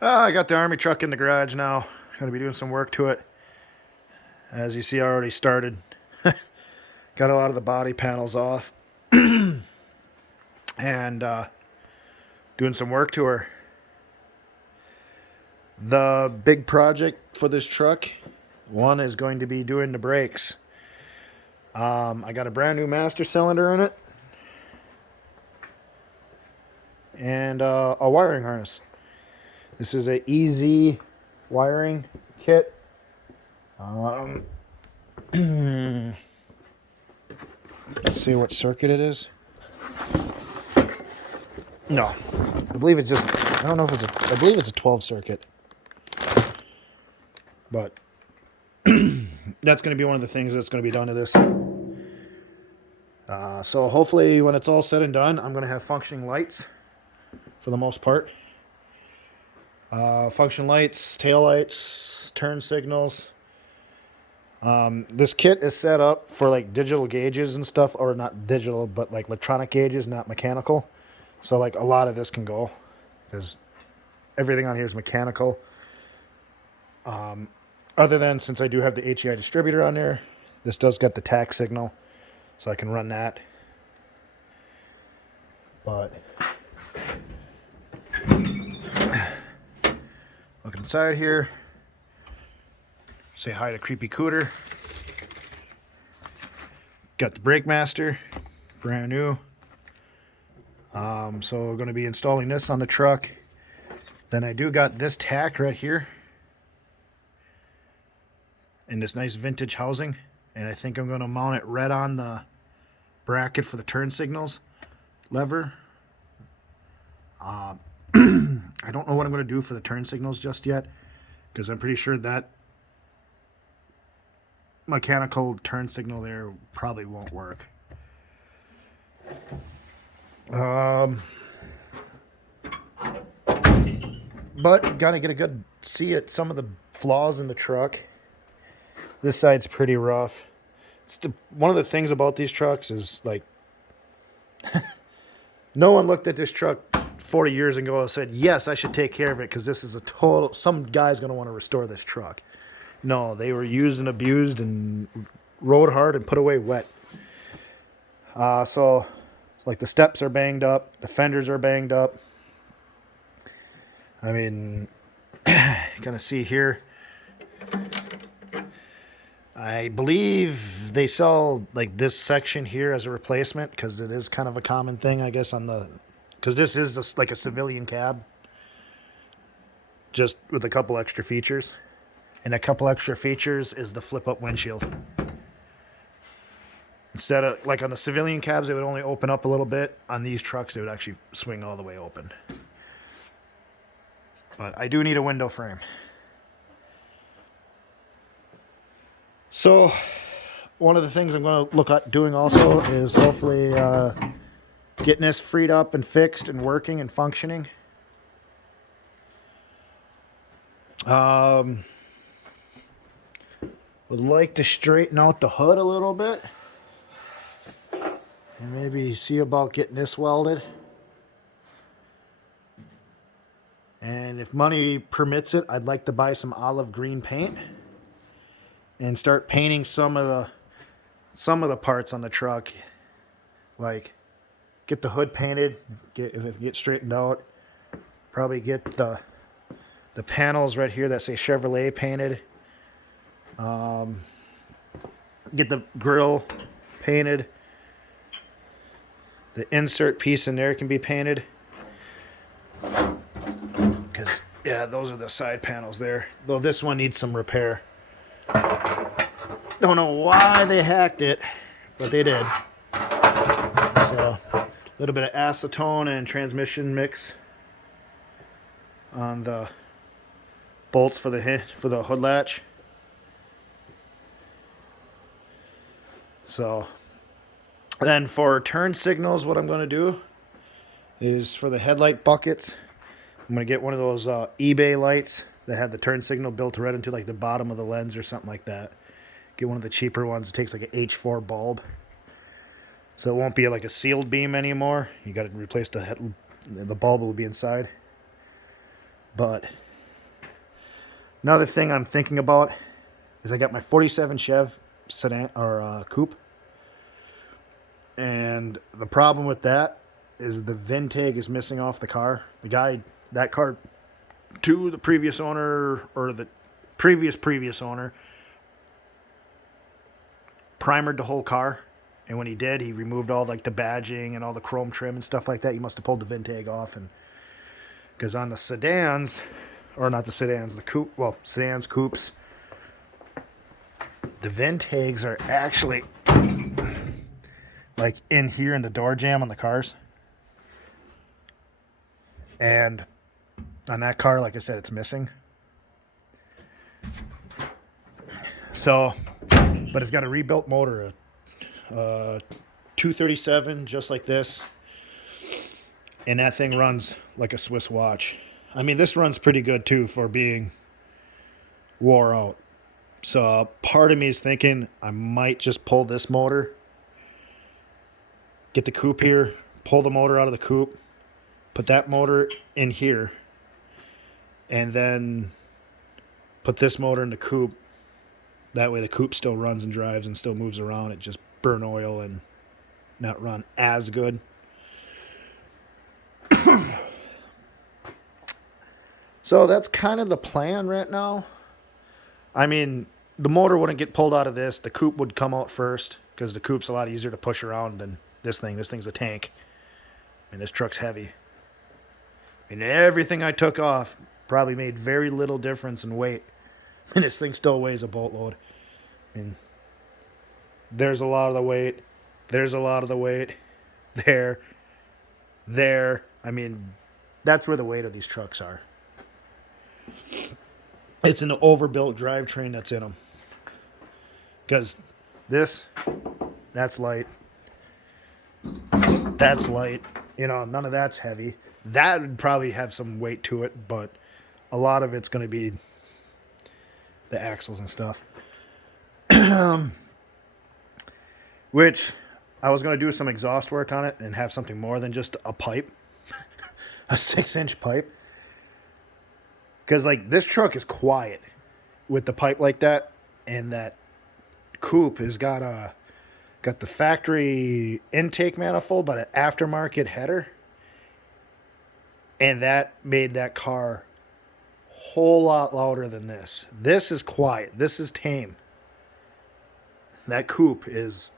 I got the Army truck in the garage now. Gonna be doing some work to it. As you see, I already started. Got a lot of the body panels off. And doing some work to her. The big project for this truck, one is going to be doing the brakes. I got a brand new master cylinder in it. And a wiring harness. This is a easy wiring kit. Let's see what circuit it is. No, I believe it's just, I don't know if I believe it's a 12 circuit. But that's going to be one of the things that's going to be done to this. So hopefully when it's all said and done, I'm going to have functioning lights for the most part. Function lights, tail lights, turn signals. This kit is set up for like digital gauges and stuff, or not digital, but like electronic gauges, not mechanical. So like a lot of this can go, because everything on here is mechanical. Other than, since I do have the HEI distributor on there, this does get the tack signal, so I can run that. But look inside here. Say hi to Creepy Cooter. Got the Brake Master, brand new. So we're going to be installing this on the truck. Then I do got this tack right here in this nice vintage housing, and I think I'm going to mount it right on the bracket for the turn signals lever. I don't know what I'm going to do for the turn signals just yet, because I'm pretty sure that mechanical turn signal there probably won't work. But gotta get a good see at some of the flaws in the truck. This side's pretty rough. One of the things about these trucks is like no one looked at this truck 40 years ago and said, yes, I should take care of it because this is a total, some guy's going to want to restore this truck. No, they were used and abused and rode hard and put away wet. So like the steps are banged up, the fenders are banged up. I mean, gonna see here. I believe they sell like this section here as a replacement, because it is kind of a common thing, I guess, on the, because this is just like a civilian cab, just with a couple extra features. And a couple extra features is the flip-up windshield. Instead of, like on the civilian cabs, they would only open up a little bit. On these trucks, they would actually swing all the way open. But I do need a window frame. So, one of the things I'm going to look at doing also is hopefully getting this freed up and fixed and working and functioning. Would like to straighten out the hood a little bit. And maybe see about getting this welded. And if money permits it, I'd like to buy some olive green paint and start painting some of the parts on the truck. Like get the hood painted, if it gets straightened out. Probably get the panels right here that say Chevrolet painted. Get the grill painted. The insert piece in there can be painted. Because, yeah, those are the side panels there. Though this one needs some repair. Don't know why they hacked it, but they did. So, a little bit of acetone and transmission mix on the bolts for the hood latch. So, then for turn signals, what I'm going to do is for the headlight buckets, I'm going to get one of those eBay lights that have the turn signal built right into like the bottom of the lens or something like that. Get one of the cheaper ones. It takes like an H4 bulb. So it won't be like a sealed beam anymore. You got to replace the bulb will be inside. But Another thing I'm thinking about is I got my 47 Chev sedan or coupe, and the problem with that is the VIN tag is missing off the car. The guy, that car, to the previous owner or the previous owner, primered the whole car, and when he did, he removed all like the badging and all the chrome trim and stuff like that. He must have pulled the VIN tag off, and because on the sedans, or not the sedans, the coupe, well, sedans, coupes, the VIN tags are actually like in here in the door jamb on the cars. And on that car, like I said, it's missing. So, but it's got a rebuilt motor, a 237, just like this. And that thing runs like a Swiss watch. I mean, this runs pretty good too for being wore out. So part of me is thinking I might just pull this motor, get the coupe here, pull the motor out of the coupe, put that motor in here, and then put this motor in the coupe. That way the coupe still runs and drives and still moves around. It just burn oil and not run as good. So that's kind of the plan right now. I mean, the motor wouldn't get pulled out of this. The coupe would come out first because the coupe's a lot easier to push around than this thing. This thing's a tank. And this truck's heavy. And everything I took off probably made very little difference in weight. And this thing still weighs a boatload. I mean, there's a lot of the weight. There's a lot of the weight. There. I mean, that's where the weight of these trucks are. It's an overbuilt drivetrain that's in them. Because that's light. That's light. You know, none of that's heavy. That would probably have some weight to it, but a lot of it's going to be the axles and stuff. Which I was going to do some exhaust work on it and have something more than just a pipe. A 6-inch pipe. Because, like, this truck is quiet with the pipe like that. And that coupe has got the factory intake manifold, but an aftermarket header. And that made that car a whole lot louder than this. This is quiet. This is tame. That coupe is...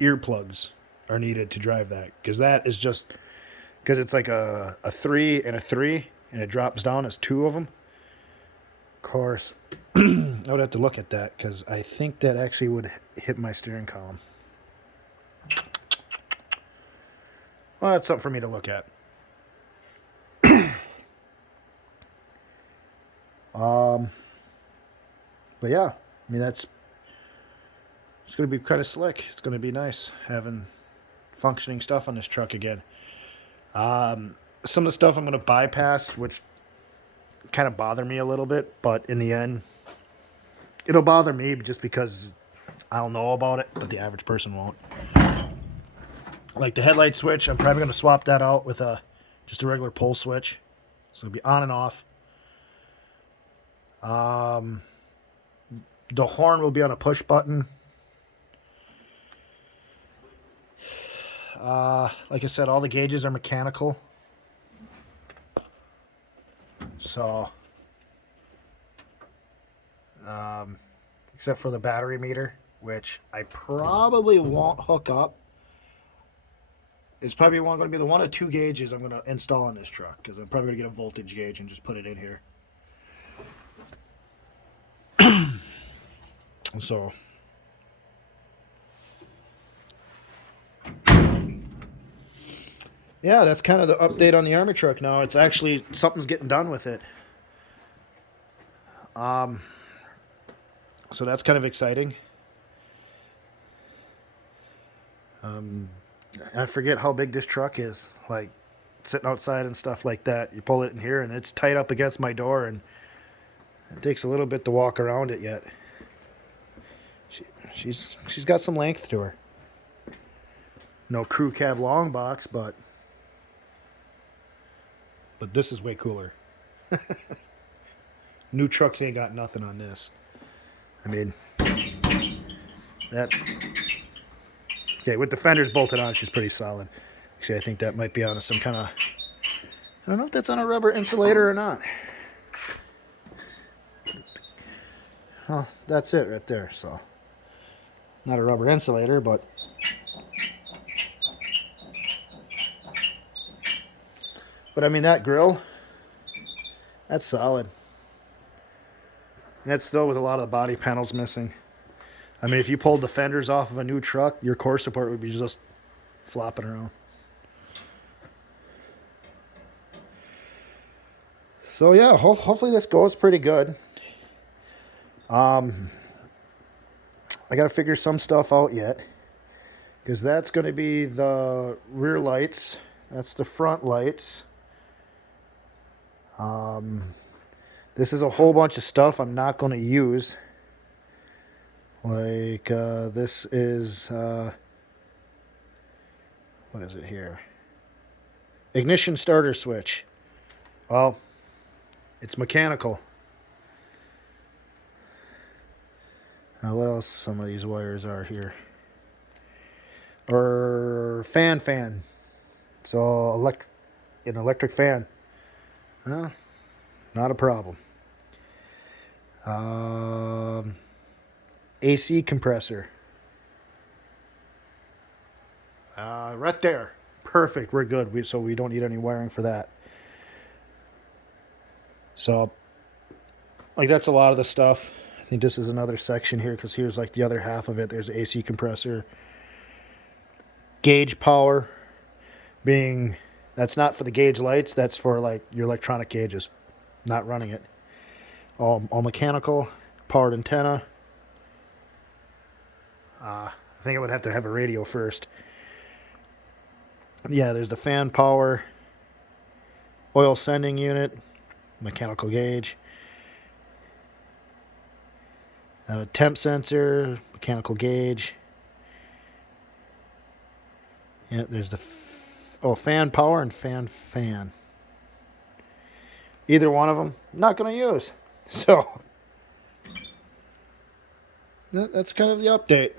earplugs are needed to drive that. Because that is just... because it's like a 3 and a 3... and it drops down as 2 of them. Of course, I would have to look at that because I think that actually would hit my steering column. Well, that's something for me to look at. But yeah, I mean, it's going to be kind of slick. It's going to be nice having functioning stuff on this truck again. Some of the stuff I'm going to bypass, which kind of bother me a little bit, but in the end, it'll bother me just because I'll know about it, but the average person won't. Like the headlight switch, I'm probably going to swap that out with just a regular pull switch. So it'll be on and off. The horn will be on a push button. Like I said, all the gauges are mechanical. So, except for the battery meter, which I probably won't hook up. It's probably going to be the 1 or 2 gauges I'm going to install on this truck, because I'm probably going to get a voltage gauge and just put it in here. So, yeah, that's kind of the update on the Army truck now. It's actually, something's getting done with it. So that's kind of exciting. I forget how big this truck is, like sitting outside and stuff like that. You pull it in here and it's tight up against my door, and it takes a little bit to walk around it yet. She's got some length to her. No crew cab long box, but this is way cooler. New trucks ain't got nothing on this. I mean, that... Okay, with the fenders bolted on, she's pretty solid. Actually, I think that might be on some kind of... I don't know if that's on a rubber insulator or not. Well, that's it right there, so... Not a rubber insulator, but... But I mean, that grill, that's solid. And that's still with a lot of the body panels missing. I mean, if you pulled the fenders off of a new truck, your core support would be just flopping around. So yeah, hopefully this goes pretty good. I got to figure some stuff out yet, because that's going to be the rear lights. That's the front lights. This is a whole bunch of stuff I'm not going to use. Like, this is, what is it here? Ignition starter switch. Well, it's mechanical. What else some of these wires are here? Or fan. So, an electric fan. Well, not a problem. AC compressor. Right there. Perfect. We're good. So we don't need any wiring for that. So, like, that's a lot of the stuff. I think this is another section here, because here's like the other half of it. There's AC compressor. Gauge power. Being, that's not for the gauge lights. That's for like your electronic gauges. Not running it. All mechanical. Powered antenna. I think I would have to have a radio first. Yeah, there's the fan power. Oil sending unit. Mechanical gauge. Temp sensor. Mechanical gauge. Yeah, there's the... fan power and fan. Either one of them, not going to use. So, that's kind of the update.